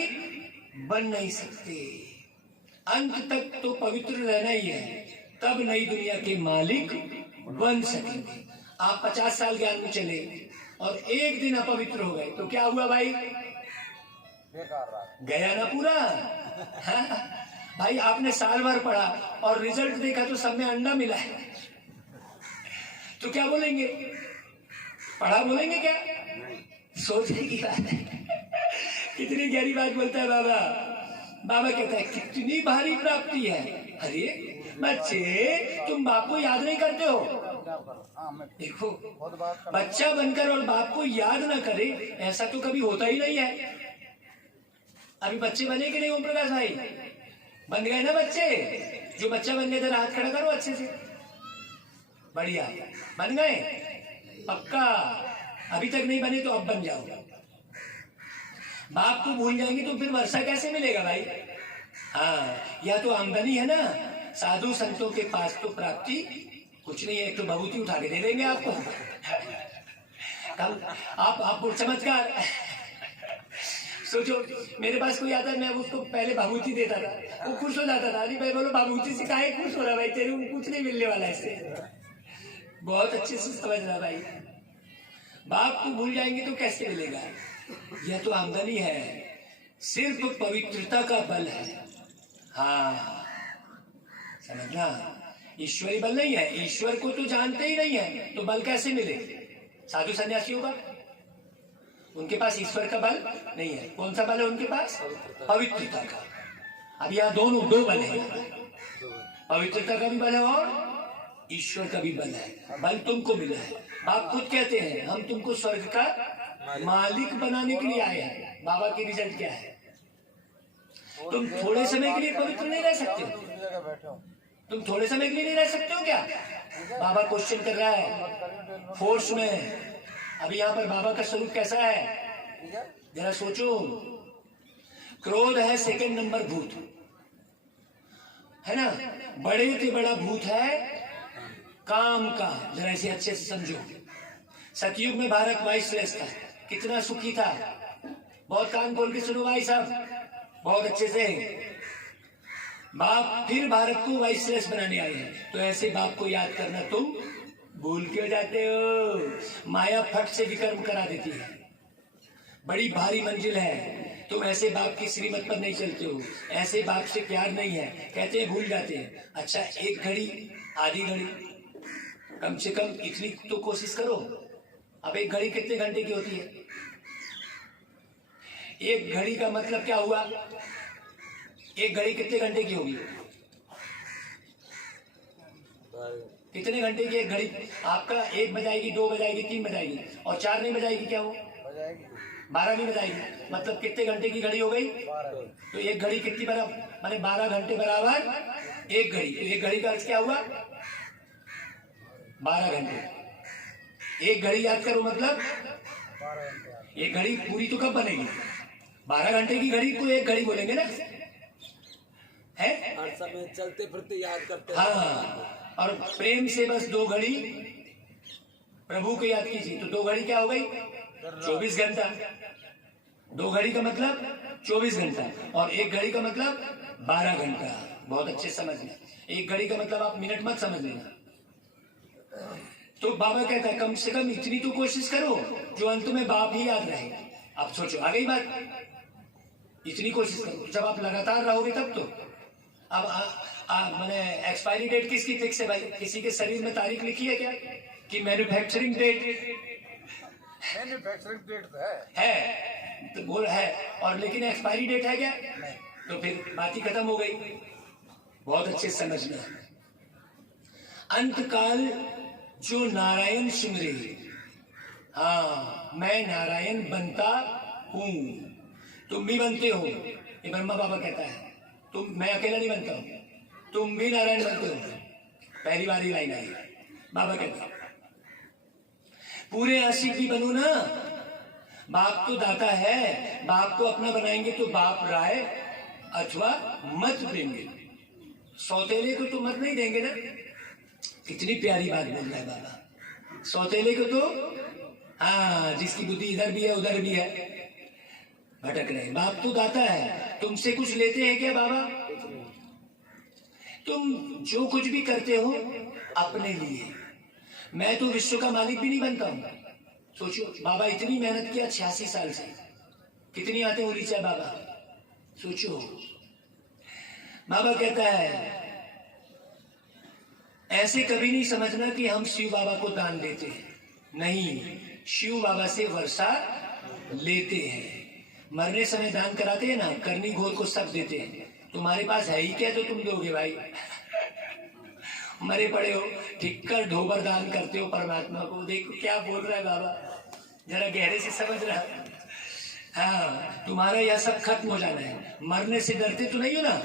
बन नहीं सकते, अंत तक तो पवित्र रहना ही है, तब नई दुनिया के मालिक बन सकेंगे। आप 50 साल ज्ञान में चले और एक दिन अपवित्र हो गए तो क्या हुआ भाई? गया ना पूरा। हाँ? भाई आपने साल भर पढ़ा और रिजल्ट देखा तो सब में अंडा मिला है, तो क्या बोलेंगे? पढ़ा बोलेंगे क्या? सोचने की बात है। कितनी गहरी बात बोलता है बाबा। बाबा कहता है कितनी भारी प्राप्ति है। अरे बच्चे, तुम बाप को याद नहीं करते हो? देखो, बच्चा बनकर और बाप को याद ना करे ऐसा तो कभी होता ही नहीं है। अभी बच्चे बने कि नहीं ओम प्रकाश भाई? बन गए ना बच्चे? जो बच्चा बन गया जरा हाथ खड़ा करो अच्छे से। बढ़िया, बन गए पक्का। अभी तक नहीं बने तो अब बन जाओ। बाप को भूल जाएंगे तो फिर वर्षा कैसे मिलेगा भाई? हाँ, या तो आमदनी है ना, साधु संतों के पास तो प्राप्ति कुछ नहीं है, एक तो भभूति उठा के दे देंगे आपको। कल आप चमत्कार सोचो, मेरे पास कोई आता, मैं उसको पहले भाभूति देता था, वो खुश हो जाता था। अरे भाई बोलो भाभूति से काहे खुश हो रहा भाई? तेरे को कुछ नहीं मिलने वाला इससे। बहुत अच्छे से समझ रहा भाई। बाप को भूल जाएंगे तो कैसे मिलेगा? यह तो आमदनी है, सिर्फ पवित्रता का बल है। हाँ समझना, ईश्वरी बल नहीं है। ईश्वर को तो जानते ही नहीं है तो बल कैसे मिले? साधु सन्यासियों का, उनके पास ईश्वर का बल नहीं है। कौन सा बल है उनके पास? पवित्रता का। अब यहाँ दो बल है, पवित्रता का भी बल है और ईश्वर का भी बल है। बल तुमको मिला है। बाप खुद कहते हैं हम तुमको स्वर्ग का मालिक बनाने के लिए आए हैं। बाबा की रिजल्ट क्या है? तुम थोड़े समय के लिए पवित्र नहीं रह सकते? तुम थोड़े समय के लिए नहीं रह सकते हो क्या? बाबा क्वेश्चन कर रहा है फोर्स में। अभी यहाँ पर बाबा का स्वरूप कैसा है जरा सोचो। क्रोध है सेकंड नंबर भूत, है ना? बड़े से बड़ा भूत है काम का। जरा इसे अच्छे से समझो। सतयुग में भारत वाइसलेस था, कितना सुखी था। बहुत कान खोल के सुनो भाई साहब, बहुत अच्छे से। बाप फिर भारत को वाइसलेस बनाने आए हैं, तो ऐसे बाप को याद करना तुम भूल क्यों जाते हो? माया फट से विकर्म करा देती है, बड़ी भारी मंजिल है। तुम ऐसे बाप की श्रीमत पर नहीं चलते हो, ऐसे बाप से प्यार नहीं है, कहते हैं भूल जाते हैं। अच्छा, एक घड़ी आधी घड़ी कम से कम इतनी तो कोशिश करो। अब एक घड़ी कितने घंटे की होती है? एक घड़ी का मतलब क्या हुआ? एक घड़ी कितने घंटे की होगी? कितने घंटे की एक घड़ी? आपका 1 बजाएगी, 2 बजाएगी, 3 बजाएगी और 4 नहीं बजाएगी, क्या हो? 12 नहीं बजाएगी। मतलब कितने घंटे की घड़ी हो गई? तो एक घड़ी कितनी बराबर? माने 12 घंटे बराबर एक घड़ी। तो एक घड़ी का अर्थ क्या हुआ? 12 घंटे। एक घड़ी याद करो, मतलब एक घड़ी पूरी तो कब बनेगी? 12 घंटे की घड़ी को एक घड़ी बोलेंगे ना। है। हर समय चलते फिरते याद करते। हाँ, और प्रेम से बस 2 घड़ी प्रभु को याद कीजिए, तो 2 घड़ी क्या हो गई? 24 घंटा। 2 घड़ी का मतलब 24 घंटा, और 1 घड़ी का मतलब 12 घंटा। बहुत अच्छे समझ लें। 1 घड़ी का मतलब आप मिनट मत समझ लेना। तो बाबा कहता है कम से कम इतनी तो कोशिश करो जो अंत में बाप ही याद रहे। अब सोचो आ गई बात, इतनी कोशिश करो। जब आप लगातार रहोगे तब तो। अब मैंने एक्सपायरी डेट किसकी फिक्स है भाई? किसी के शरीर में तारीख लिखी है क्या कि मैन्युफैक्चरिंग डेट? मैन्युफैक्चरिंग डेट है तो बोल है, और लेकिन एक्सपायरी डेट है क्या? तो फिर बात ही खत्म हो गई। बहुत अच्छे समझना। अंत काल जो नारायण सिमरे, हाँ मैं नारायण बनता हूं, तुम भी बनते हो। ये ब्रह्मा बाबा कहता है, मैं अकेला नहीं बनता हूं, तुम भी नारायण बनते हो। पहली बार ही लाइन आई बाबा कहता है पूरे आशिक भी बनो ना। बाप तो दाता है, बाप को अपना बनाएंगे तो बाप राय अथवा मत देंगे, सौतेले को तो मत नहीं देंगे ना। कितनी प्यारी बात बोल रहा है बाबा। सौतेले को तो हाँ, जिसकी बुद्धि इधर भी है उधर भी है, भटक रहे। बाप तो दाता है, तुमसे कुछ लेते हैं क्या बाबा? तुम जो कुछ भी करते हो अपने लिए। मैं तो विश्व का मालिक भी नहीं बनता हूं। सोचो बाबा इतनी मेहनत किया 86 साल से, कितनी आते हो रीचा बाबा? सोचो। बाबा कहता है ऐसे कभी नहीं समझना कि हम शिव बाबा को दान देते हैं, नहीं, शिव बाबा से वर्षा लेते हैं। मरने समय दान कराते हैं ना, करनी घोर को सब देते हैं। तुम्हारे पास है ही क्या तो तुम दोगे भाई? मरे पड़े हो, ठिक्कर ढोबर दान करते हो परमात्मा को। देखो क्या बोल रहा है बाबा, जरा गहरे से समझ रहा है। हाँ, तुम्हारा यह सब खत्म हो जाना है। मरने से डरते तो नहीं हो ना?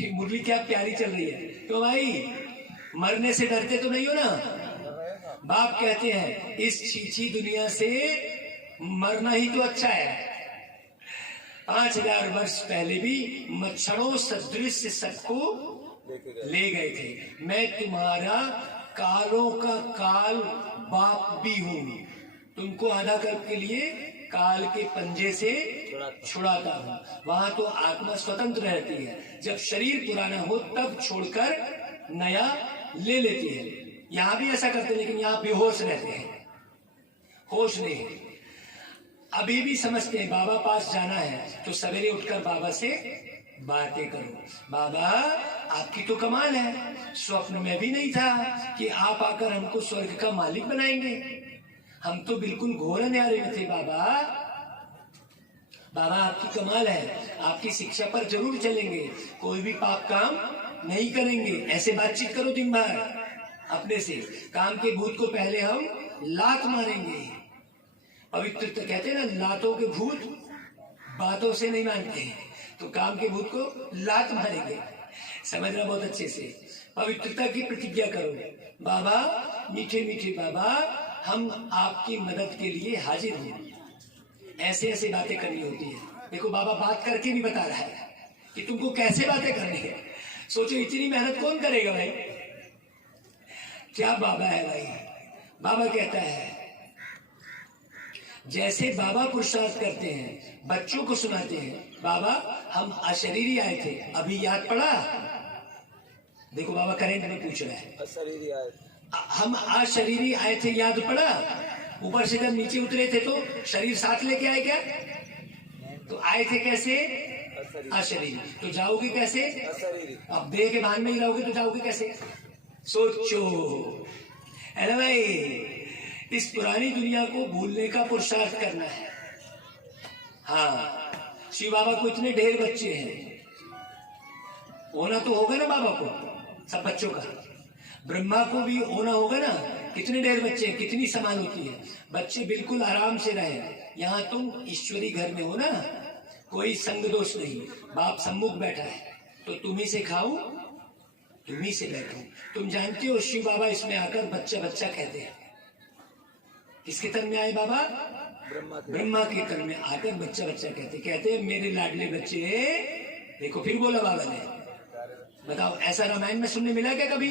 ये मुरली क्या प्यारी चल रही है। तो भाई मरने से डरते तो नहीं हो ना? बाप कहते हैं इस छीछी दुनिया से मरना ही तो अच्छा है। 5000 वर्ष पहले भी मच्छरों सदृश सबको ले गए थे। मैं तुम्हारा कालों का काल बाप भी हूं, तुमको आधा कल्प के लिए काल के पंजे से छुड़ाता हूं। वहां तो आत्मा स्वतंत्र रहती है, जब शरीर पुराना हो तब छोड़कर नया ले लेती है। यहां भी ऐसा करते, लेकिन यहां बेहोश रहते हैं, होश नहीं। अभी भी समझते हैं बाबा पास जाना है तो सवेरे उठकर बाबा से बातें करो। बाबा आपकी तो कमाल है, स्वप्न में भी नहीं था कि आप आकर हमको स्वर्ग का मालिक बनाएंगे। हम तो बिल्कुल घोर अंधेरे में थे बाबा। बाबा आपकी कमाल है, आपकी शिक्षा पर जरूर चलेंगे, कोई भी पाप काम नहीं करेंगे। ऐसे बातचीत करो दिन भर अपने से। काम के भूत को पहले हम लात मारेंगे। पवित्र तो कहते हैं ना, लातों के भूत बातों से नहीं मानते हैं, तो काम के भूत को लात मारेंगे। समझना बहुत अच्छे से। पवित्रता की प्रतिज्ञा करो। बाबा मीठे मीठे बाबा, हम आपकी मदद के लिए हाजिर हैं। ऐसे ऐसे बातें करनी होती है। देखो बाबा बात करके भी बता रहा है कि तुमको कैसे बातें करनी है। सोचो इतनी मेहनत कौन करेगा भाई? क्या बाबा है भाई। बाबा कहता है जैसे बाबा पुरुषार्थ करते हैं, बच्चों को सुनाते हैं। बाबा हम अशरीरी आए थे, अभी याद पड़ा? देखो बाबा करंट में पूछ रहा है, अशरीरी आए, हम अशरीरी आए थे, याद पड़ा? ऊपर से जब नीचे उतरे थे तो शरीर साथ लेके आए क्या? तो आए थे कैसे? अशरीरी। तो जाओगे कैसे? अशरीरी। अब देह के भान में ही रहोगे तो जाओगे कैसे? सोचो। अरे भाई इस पुरानी दुनिया को भूलने का पुरुषार्थ करना है। हाँ, शिव बाबा को इतने ढेर बच्चे हैं, होना तो होगा ना बाबा को सब बच्चों का। ब्रह्मा को भी होना होगा ना, कितने ढेर बच्चे हैं, कितनी समान होती है। बच्चे बिल्कुल आराम से रहे। यहाँ तुम ईश्वरी घर में हो ना, कोई संग दोष नहीं। बाप सम्मुख बैठा है तो तुम्ही से खाऊं, तुम्ही से बैठूं। तुम जानते हो शिव बाबा इसमें आकर बच्चा बच्चा कहते हैं। किसके तन में आए बाबा? ब्रह्मा के तन में आकर बच्चा बच्चा कहते हैं मेरे लाडले बच्चे। देखो फिर बोला बाबा ने, बताओ, ऐसा रामायण में सुनने मिला क्या कभी?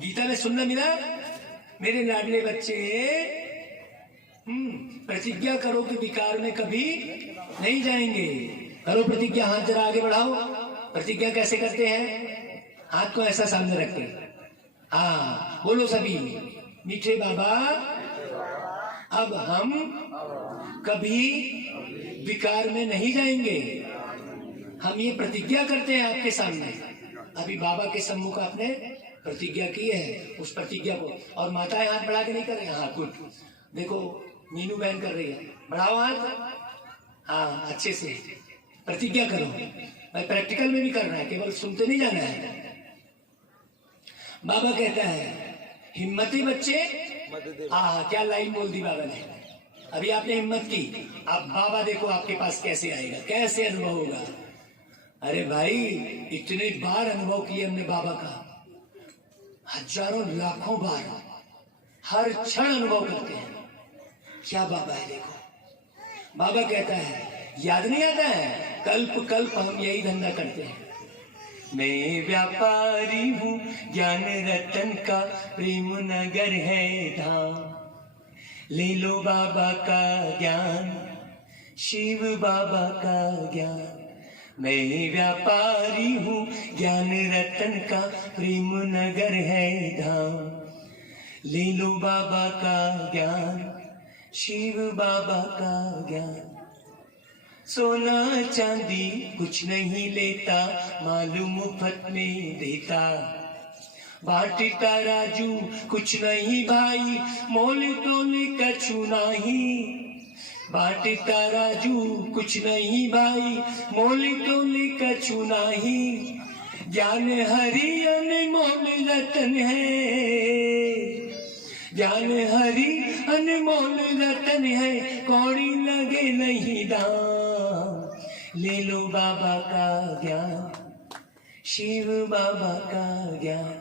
गीता में सुनने मिला? मेरे लाडले बच्चे, प्रतिज्ञा करो कि विकार में कभी नहीं जाएंगे। करो प्रतिज्ञा, हाथ जरा आगे बढ़ाओ। प्रतिज्ञा कैसे करते हैं? हाथ को ऐसा सामने रख के, हाँ बोलो सभी, मीठे बाबा अब हम कभी विकार में नहीं जाएंगे। हम ये प्रतिज्ञा करते हैं आपके सामने। अभी बाबा के सम्मुख आपने प्रतिज्ञा की है, उस प्रतिज्ञा को। और माताएं हाथ बढ़ा के नहीं कर रही, हाँ गुड। देखो मीनू बहन कर रही है, बढ़ाओ हाथ, हाँ अच्छे से प्रतिज्ञा करो। भाई प्रैक्टिकल में भी करना है, केवल सुनते नहीं जाना है। बाबा कहता है हिम्मती बच्चे, हाँ क्या लाइन बोल दी बाबा ने। अभी आपने हिम्मत की, अब बाबा देखो आपके पास कैसे आएगा, कैसे अनुभव होगा। अरे भाई इतने बार अनुभव किए हमने बाबा का, हजारों लाखों बार, हर क्षण अनुभव करते हैं। क्या बाबा है देखो। बाबा कहता है याद नहीं आता है, कल्प कल्प हम यही धंधा करते हैं। मैं व्यापारी हूँ ज्ञान रतन का, प्रेम नगर है धाम, ले लो बाबा का ज्ञान, शिव बाबा का ज्ञान। मैं व्यापारी हूँ ज्ञान रतन का, प्रेम नगर है धाम, ले लो बाबा का ज्ञान, शिव बाबा का ज्ञान। सोना चांदी कुछ नहीं लेता, मालूम मुफ्त में देता, बांटता राजू कुछ नहीं भाई, मोल तोल कछु नहीं। बांटता राजू कुछ नहीं भाई, मोल तोल कछु नहीं। ज्ञान हरि अनमोल रतन है, ज्ञान हरि अनमोल रतन है, कौड़ी लगे नहीं दाम, ले लो बाबा का ज्ञान, शिव बाबा का ज्ञान।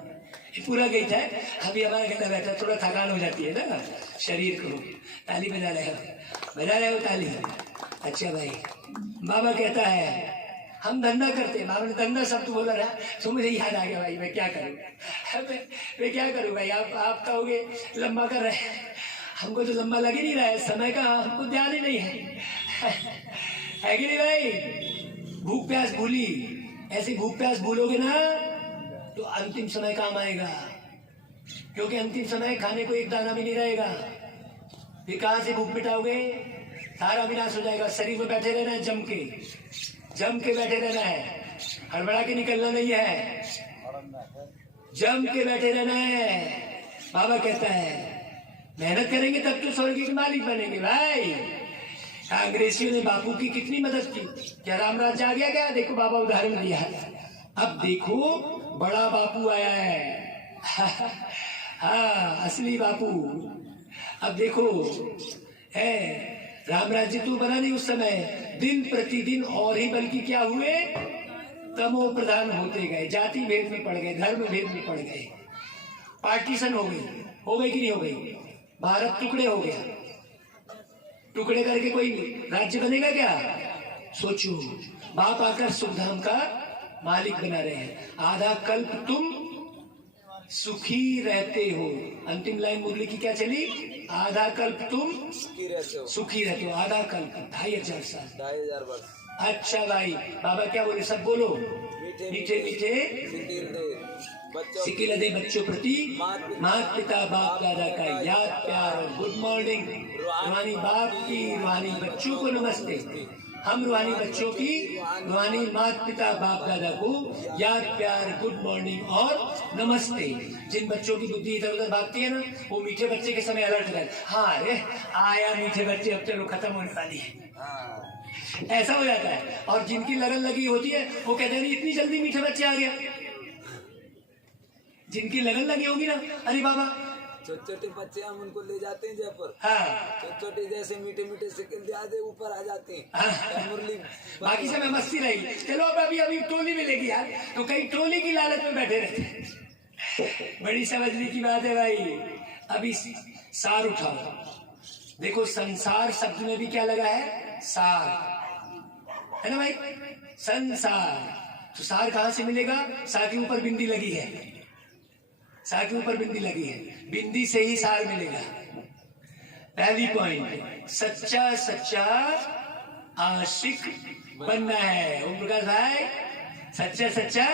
ये पूरा गीत है। अभी हमारा कहता बैठा, थोड़ा थकान हो जाती है ना शरीर को। ताली बजा रहे हो ताली। अच्छा भाई, बाबा कहता है हम धंधा करते हैं। बाबा ने धंधा शब्द बोला रहा तो मुझे याद आ गया भाई, मैं क्या करूँ मैं क्या करूँ भाई। आप कहोगे लंबा कर रहे हैं, हमको तो लंबा लग ही नहीं रहा है, समय का हमको ध्यान ही नहीं है कि नहीं भाई। भूख प्यास भूली, ऐसी भूख प्यास भूलोगे ना तो अंतिम समय काम आएगा, क्योंकि अंतिम समय खाने को एक दाना भी नहीं रहेगा। फिर कहाँ से भूख मिटाओगे? सारा विनाश हो जाएगा। शरीर में बैठे रहना है, जम के बैठे रहना है, हड़बड़ा के निकलना नहीं है, जम के बैठे रहना है। बाबा कहता है मेहनत करेंगे तब तो स्वर्ग के मालिक बनेंगे भाई। अंग्रेजियों ने बापू की कितनी मदद की, क्या रामराज आ गया क्या? देखो बाबा उदाहरण दिया है। अब देखो बड़ा बापू आया है हाँ असली बापू। अब देखो है राम राज्य तो बना नहीं उस समय, दिन प्रतिदिन और ही बल्कि क्या हुए, तमो प्रधान होते गए, जाति भेद में पड़ गए, धर्म भेद में पड़ गए, पार्टीशन हो गई कि नहीं हो गई? भारत टुकड़े हो गया। टुकड़े करके कोई राज्य बनेगा क्या? सोचो, बाप आकर सुखधाम का मालिक बना रहे हैं। आधा कल्प तुम सुखी रहते हो। अंतिम लाइन मुरली की क्या चली? आधा कल्प तुम सुखी रहते हो। आधा कल्प 2500 साल, 2500 वर्ष। अच्छा भाई, बाबा क्या बोले? सब बोलो, मीठे मीठे सिकिल दे बच्चों प्रति माता पिता बाप दादा का याद प्यार और गुड मॉर्निंग। रूहानी बाप की रूहानी बच्चों को नमस्ते। हम रूहानी बच्चों की रूहानी माता पिता बाप दादा को याद प्यार गुड मॉर्निंग और नमस्ते। जिन बच्चों की बुद्धि इधर उधर भागती है ना, वो मीठे बच्चे के समय अलर्ट रहे। हाँ अरे आया मीठे बच्चे, अब चलो खत्म होने वाली है, ऐसा हो जाता है। और जिनकी लगन लगी होती है वो कहते हैं इतनी जल्दी मीठे बच्चे आ गया। जिनकी लगन लगी होगी ना, अरे बाबा छोटे छोटे बच्चे हम उनको ले जाते हैं जयपुर, हाँ छोटे छोटे जैसे मीठे मीठे सिकल आधे ऊपर आ जाते हैं। हाँ। मुरली बाकी समय मस्ती रही। चलो अब अभी टोली मिलेगी यार, तो कहीं टोली की लालच में बैठे रहते। बड़ी समझने की बात है भाई। अभी सार उठाओ, देखो संसार शब्द में भी क्या लगा है? सार है ना भाई, संसार। तो सार कहाँ से मिलेगा? सा के ऊपर बिंदी लगी है, सा के ऊपर बिंदी लगी है, बिंदी से ही सार मिलेगा। पहली पॉइंट, सच्चा सच्चा आशिक बनना है। ओम प्रकाश भाई, सच्चा सच्चा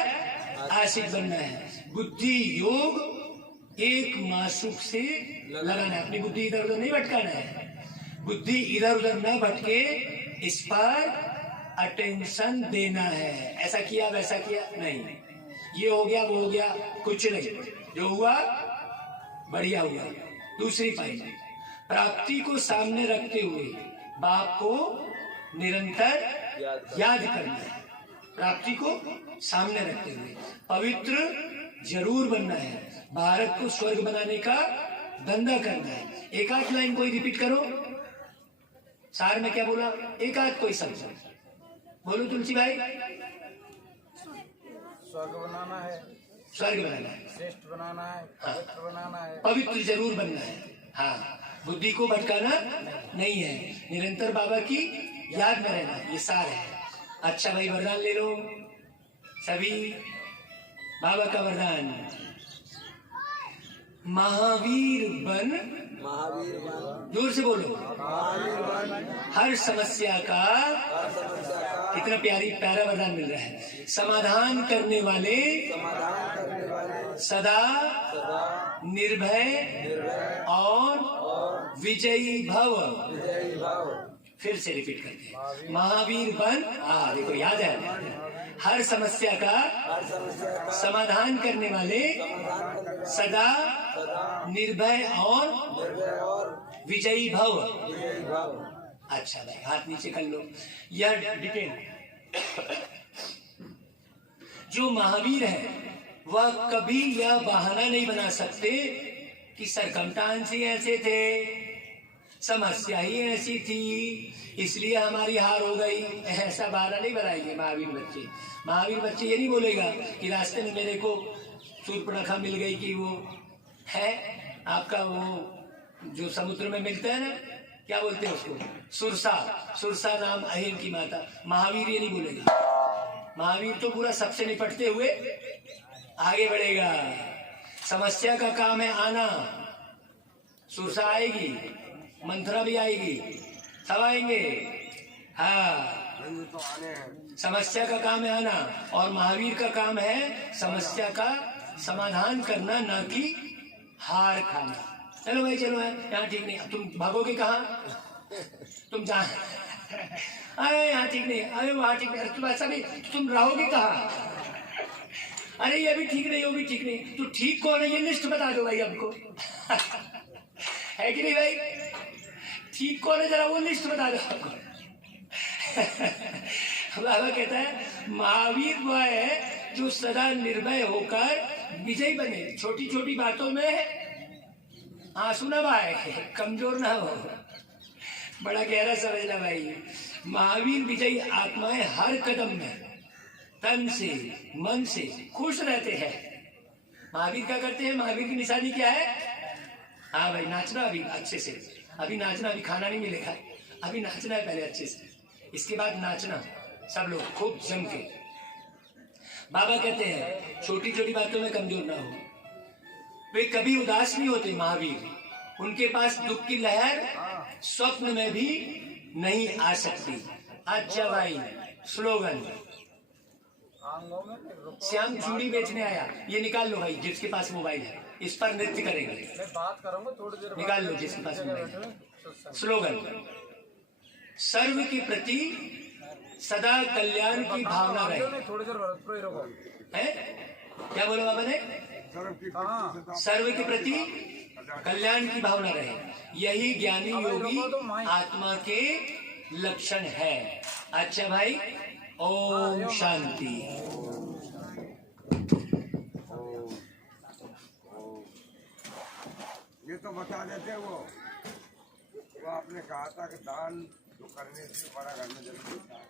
आशिक बनना है। बुद्धि योग एक मासूक से लगाना है। अपनी बुद्धि इधर उधर नहीं भटकाना है, बुद्धि इधर उधर न भटके, इस पर अटेंशन देना है। ऐसा किया वैसा किया नहीं, ये हो गया वो हो गया, कुछ नहीं, जो हुआ बढ़िया हुआ। दूसरी पॉइंट, प्राप्ति को सामने रखते हुए बाप को निरंतर याद करना है। प्राप्ति को सामने रखते हुए पवित्र जरूर बनना है। भारत को स्वर्ग बनाने का धंधा करना है। एक आध लाइन कोई रिपीट करो, सार में क्या बोला? एक आध कोई समझो, बोलो तुलसी भाई। स्वर्ग बनाना है, स्वर्ग बनाना है, श्रेष्ठ बनाना है, पवित्र बनाना है, पवित्र जरूर बनना है। हाँ, बुद्धि को भटकाना नहीं है, निरंतर बाबा की याद में रहना, ये सार है। अच्छा भाई, वरदान ले लो सभी। बाबा का वरदान, महावीर बन, महावीर बन, जोर से बोलो, महावीर बन, हर समस्या का, हर समस्या का कितना प्यारा वरदान मिल रहा है, समाधान करने वाले, समाधान करने वाले, सदा सदा निर्भय निर्भय और विजयी भव। विजयी भाव। फिर से रिपीट करते हैं, महावीर बन, देखो याद है, हर समस्या का हर समस्या का समाधान करने वाले, समाधान करने वाले, सदा सदा निर्भय और निर्भय और विजयी भव। विजयी भाव। अच्छा भाई, हाथ नीचे कर लो। यह डिटेल, जो महावीर है वह कभी यह बहाना नहीं बना सकते कि सरकमस्टांस ही ऐसे थे, समस्या ही ऐसी थी, इसलिए हमारी हार हो गई। ऐसा बहाना नहीं बनाएंगे महावीर बच्चे। महावीर बच्चे ये नहीं बोलेगा कि रास्ते में मेरे को सूर्पणखा मिल गई, कि वो है आपका वो जो समुद्र में मिलता है ना, क्या बोलते हैं उसको, सुरसा, सुरसा नाम अहिन की माता। महावीर ये नहीं बोलेगा। महावीर तो पूरा सबसे निपटते हुए आगे बढ़ेगा। समस्या का काम है आना, सुरसा आएगी, मंथरा भी आएगी, सब आएंगे। हाँ, तो आने हैं। समस्या का काम है आना, और महावीर का काम है समस्या का समाधान करना, ना कि हार खाना। चलो भाई चलो, है यहाँ ठीक नहीं, अब तुम भागोगे कहाँ? तुम जा, अरे यहाँ ठीक नहीं, अरे वहाँ ठीक नहीं, तुम ऐसा भी, तुम रहोगे कहाँ? अरे ये भी ठीक नहीं, वो भी ठीक नहीं, तो ठीक कौन है ये लिस्ट बता दो भाई हमको। है कि नहीं भाई? ठीक कौन है जरा वो लिस्ट बता दो हमको। बाबा कहता है महावीर वह है जो सदा निर्भय होकर विजयी बने, छोटी छोटी बातों में आंसू न बहाए, कमजोर ना हो। बड़ा गहरा समझना भाई। महावीर विजयी आत्माएं हर कदम में तन से मन से खुश रहते हैं। महावीर क्या करते हैं? महावीर की निशानी क्या है? हाँ भाई, नाचना अभी अच्छे से, अभी नाचना, अभी खाना नहीं मिलेगा, अभी नाचना है पहले अच्छे से, इसके बाद नाचना सब लोग खूब जम के। बाबा कहते हैं छोटी छोटी बातों में कमजोर ना हो। वे कभी उदास नहीं होते महावीर, उनके पास दुख की लहर स्वप्न में भी नहीं आ सकती। अच्छा भाई, स्लोगन, आंगों में रुको। श्याम चूड़ी बेचने आया, ये निकाल लो भाई जिसके पास मोबाइल है, इस पर नृत्य करेंगे। मैं बात करूंगा थोड़ी देर बाद। निकाल लो जिसके पास मोबाइल है। है। स्लोगन, सर्व के प्रति सदा कल्याण की भावना रहे। थोड़ी देर बाद ही रुको। है क्या बोले बाबा ने? हाँ, सर्व के प्रति कल्याण की भावना रहे, यही ज्ञानी योगी आत्मा के लक्षण है। अच्छा भाई, ओम शांति। ये तो बता देते वो आपने कहा था कि दान जो करने से बड़ा करना जरूरी था।